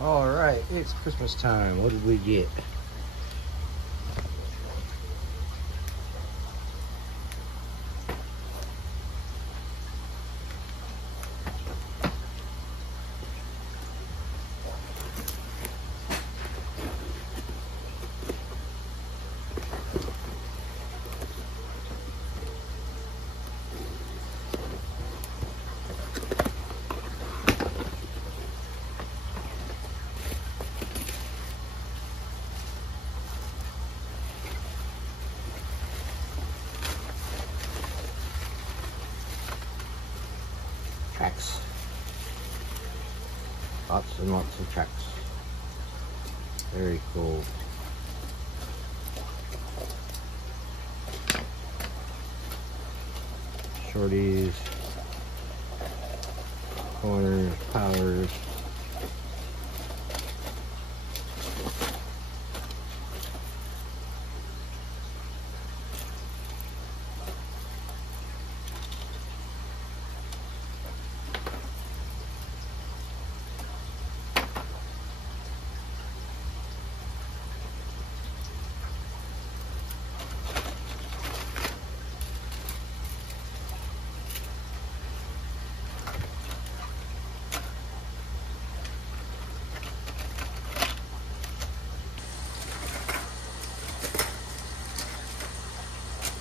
All right, it's Christmas time. What did we get? Tracks. Lots and lots of tracks. Very cool. Shorties, corners, powers.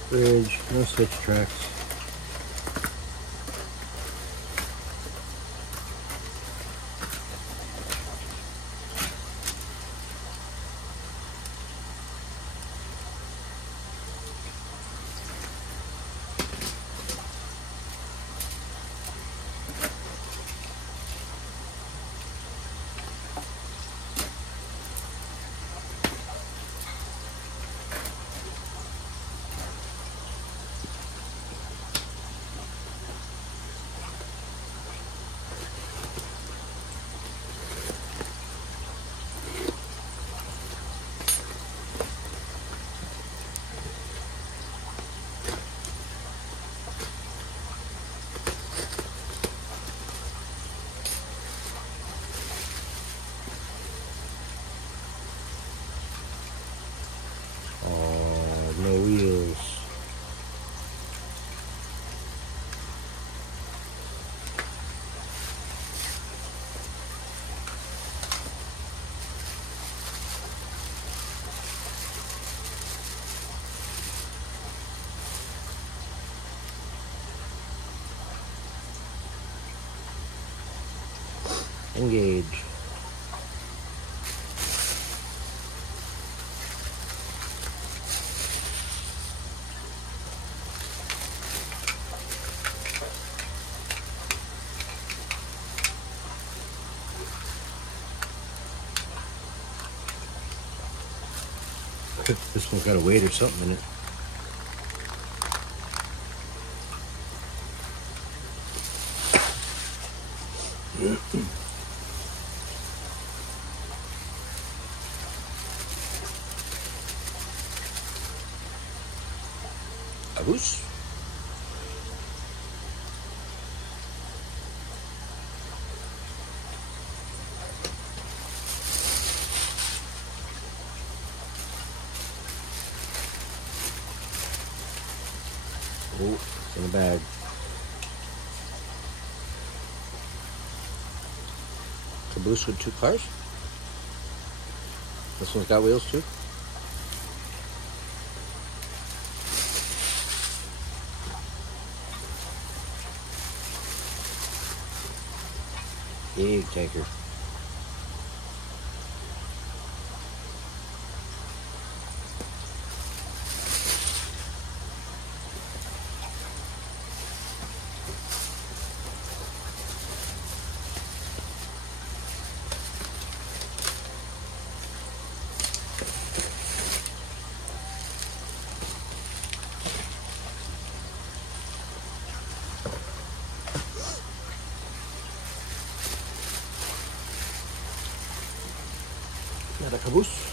Bridge, no switch tracks. No wheels. Engage. This one's got a weight or something in it. Caboose. Oh, it's in the bag. Caboose with 2 cars. This one's got wheels too. Big tanker. Another caboose.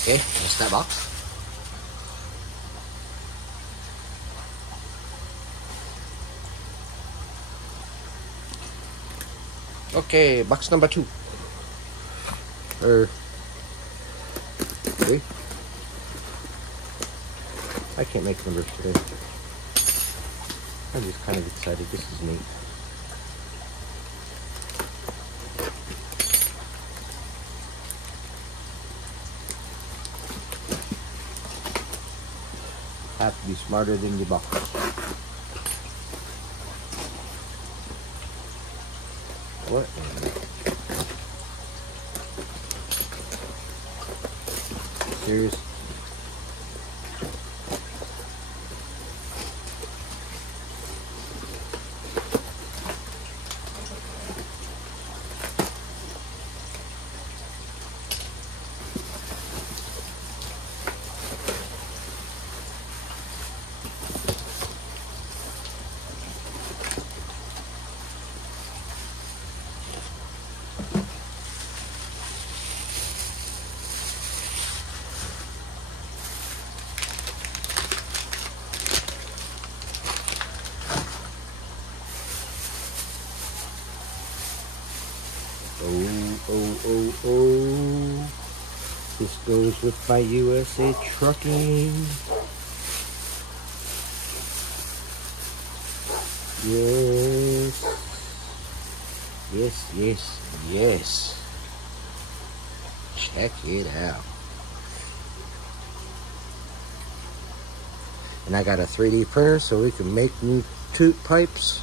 Okay, that's that box. Okay, box number 2. Or 3. I can't make numbers today. I'm just kind of excited. This is neat. Have to be smarter than your box. What? Serious? Oh. This goes with my USA Trucking. Yes. Check it out. And I got a 3D printer so we can make new toot pipes.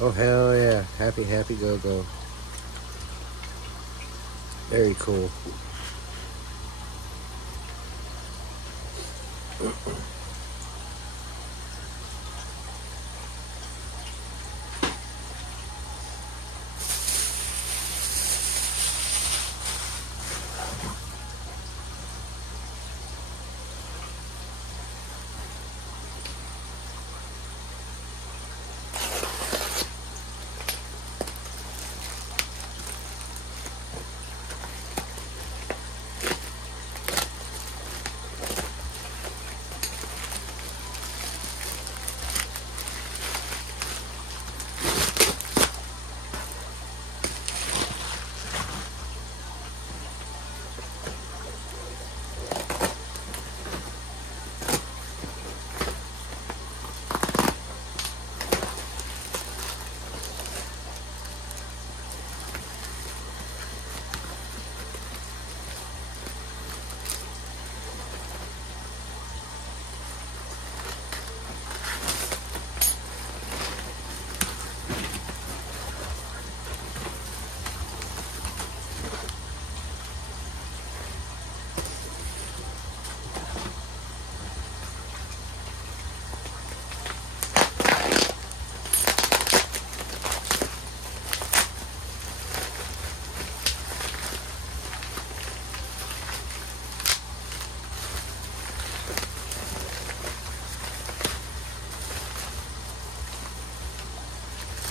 Oh, hell yeah. Happy go. Very cool.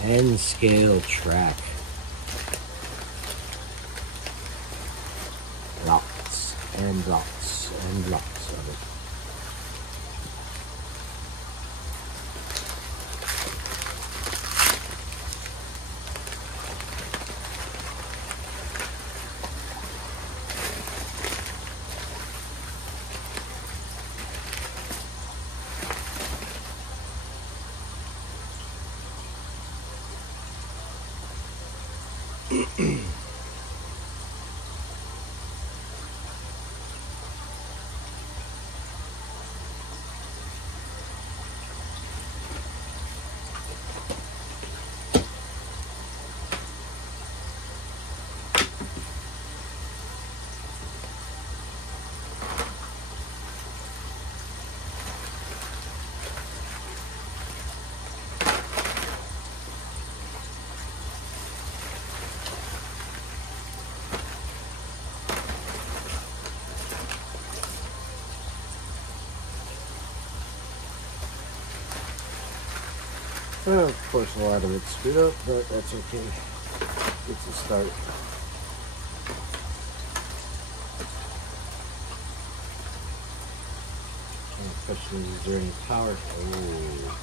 10 scale track. Lots and lots and lots of it. Well, of course, a lot of it's screwed up, but that's okay. It's a start. The question is there any power? Oh.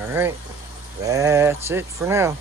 All right, that's it for now.